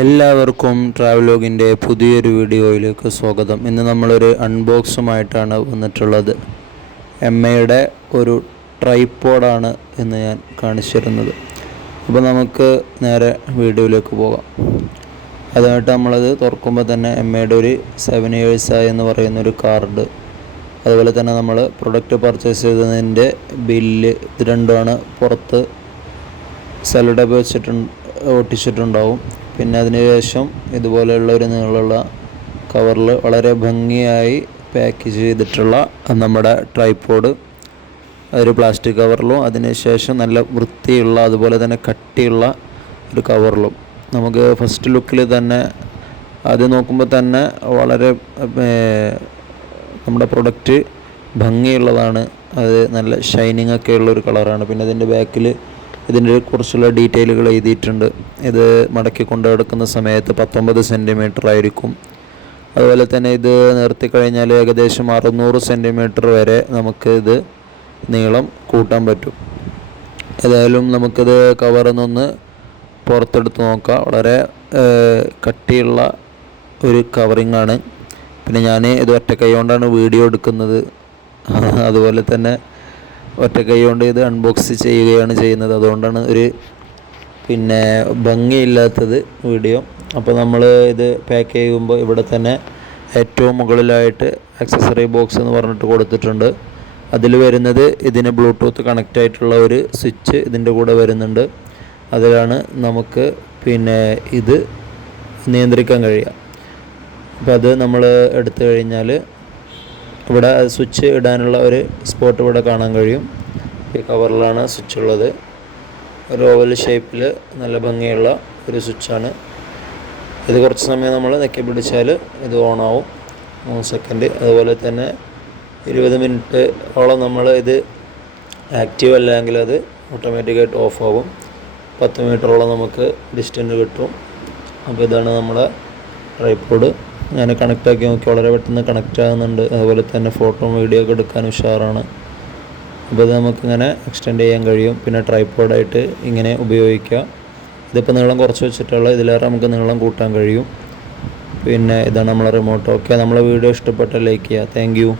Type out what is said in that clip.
എല്ലാവർക്കും ട്രാവലോഗിൻ്റെ പുതിയൊരു വീഡിയോയിലേക്ക് സ്വാഗതം. ഇന്ന് നമ്മളൊരു അൺബോക്സുമായിട്ടാണ് വന്നിട്ടുള്ളത്. എമ്മയുടെ ഒരു ട്രൈപോഡാണ് ഇന്ന് ഞാൻ കാണിച്ചിരുന്നത്. അപ്പോൾ നമുക്ക് നേരെ വീഡിയോയിലേക്ക് പോകാം. അതിനായിട്ട് നമ്മളത് തുറക്കുമ്പോൾ തന്നെ എമ്മയുടെ ഒരു 7 years എന്ന് പറയുന്നൊരു കാർഡ്, അതുപോലെ തന്നെ നമ്മൾ പ്രൊഡക്റ്റ് പർച്ചേസ് ചെയ്തതിൻ്റെ ബില്ല്, ഇത് രണ്ടുമാണ് പുറത്ത് സെല്ലോ ടേപ്പ് ഒട്ടിച്ചിട്ടുണ്ടാവും. പിന്നെ അതിനുശേഷം ഇതുപോലെയുള്ള ഒരു നീളമുള്ള കവറിൽ വളരെ ഭംഗിയായി പാക്ക് ചെയ്തിട്ടുള്ള നമ്മുടെ ട്രൈപോഡ് ഒരു പ്ലാസ്റ്റിക് കവറിലും, അതിനുശേഷം നല്ല വൃത്തിയുള്ള അതുപോലെ തന്നെ കട്ടിയുള്ള ഒരു കവറിലും. നമുക്ക് ഫസ്റ്റ് ലുക്കിൽ തന്നെ അത് നോക്കുമ്പോൾ തന്നെ വളരെ നമ്മുടെ പ്രൊഡക്റ്റ് ഭംഗിയുള്ളതാണ്. അത് നല്ല ഷൈനിങ് ഒക്കെ ഉള്ളൊരു കളറാണ്. പിന്നെ അതിൻ്റെ ബാക്കിൽ ഇതിൻ്റെ കുറിച്ചുള്ള ഡീറ്റെയിലുകൾ എഴുതിയിട്ടുണ്ട്. ഇത് മടക്കി കൊണ്ട് നടക്കുന്ന സമയത്ത് 19 cm ആയിരിക്കും. അതുപോലെ തന്നെ ഇത് നിർത്തിക്കഴിഞ്ഞാൽ ഏകദേശം 600 cm വരെ നമുക്ക് ഇത് നീളം കൂട്ടാൻ പറ്റും. ഏതായാലും നമുക്കിത് കവറിൽ നിന്ന് പുറത്തെടുത്ത് നോക്കാം. വളരെ കട്ടിയുള്ള ഒരു കവറിങ്ങാണ്. പിന്നെ ഞാൻ ഇത് ഒറ്റ കൈ കൊണ്ടാണ് വീഡിയോ എടുക്കുന്നത്. അതുപോലെ തന്നെ ഒറ്റ കൈ കൊണ്ട് ഇത് അൺബോക്സ് ചെയ്യുകയാണ് ചെയ്യുന്നത്. അതുകൊണ്ടാണ് ഒരു ഭംഗിയില്ലാത്തത് വീഡിയോ. അപ്പോൾ നമ്മൾ ഇത് പാക്ക് ചെയ്യുമ്പോൾ ഇവിടെ തന്നെ ഏറ്റവും മുകളിലായിട്ട് ആക്സസറി ബോക്സ് എന്ന് പറഞ്ഞിട്ട് കൊടുത്തിട്ടുണ്ട്. അതിൽ വരുന്നത് ഇതിന് ബ്ലൂടൂത്ത് കണക്റ്റ് ആയിട്ടുള്ള ഒരു സ്വിച്ച് ഇതിൻ്റെ കൂടെ വരുന്നുണ്ട്. അതിലാണ് നമുക്ക് ഇത് നിയന്ത്രിക്കാൻ കഴിയുക. അപ്പോൾ അത് നമ്മൾ എടുത്തു കഴിഞ്ഞാൽ ഇവിടെ സ്വിച്ച് ഇടാനുള്ള ഒരു സ്പോട്ട് ഇവിടെ കാണാൻ കഴിയും. ഈ കവറിലാണ് സ്വിച്ച് ഉള്ളത്. ഒരു ഓവൽ ഷേപ്പിൽ നല്ല ഭംഗിയുള്ള ഒരു സ്വിച്ചാണ്. ഇത് കുറച്ച് സമയം നമ്മൾ നെക്കി പിടിച്ചാൽ ഇത് ഓണാവും, 3 സെക്കൻഡ്. അതുപോലെ തന്നെ 20 മിനിറ്റോളം നമ്മൾ ഇത് ആക്റ്റീവ് അല്ലെങ്കിൽ അത് ഓട്ടോമാറ്റിക്കായിട്ട് ഓഫ് ആകും. 10 മീറ്ററോളം നമുക്ക് ഡിസ്റ്റൻസ് കിട്ടും. അപ്പോൾ ഇതാണ് നമ്മുടെ ട്രൈപോഡ്. ഞാൻ കണക്റ്റാക്കി നോക്കി, വളരെ പെട്ടെന്ന് കണക്റ്റ് ആകുന്നുണ്ട്. അതുപോലെ തന്നെ ഫോട്ടോ വീഡിയോ ഒക്കെ എടുക്കാൻ ഉഷാറാണ്. അപ്പോൾ ഇത് നമുക്കിങ്ങനെ എക്സ്റ്റെൻഡ് ചെയ്യാൻ കഴിയും. പിന്നെ ട്രൈപോഡായിട്ട് ഇങ്ങനെ ഉപയോഗിക്കുക. ഇതിപ്പോൾ നീളം കുറച്ച് വെച്ചിട്ടുള്ള, ഇതിലേറെ നമുക്ക് നീളം കൂട്ടാൻ കഴിയും. പിന്നെ ഇതാണ് നമ്മളെ റിമോട്ട്. ഓക്കെ, നമ്മളെ വീഡിയോ ഇഷ്ടപ്പെട്ടാൽ ലൈക്ക് ചെയ്യുക. Thank you.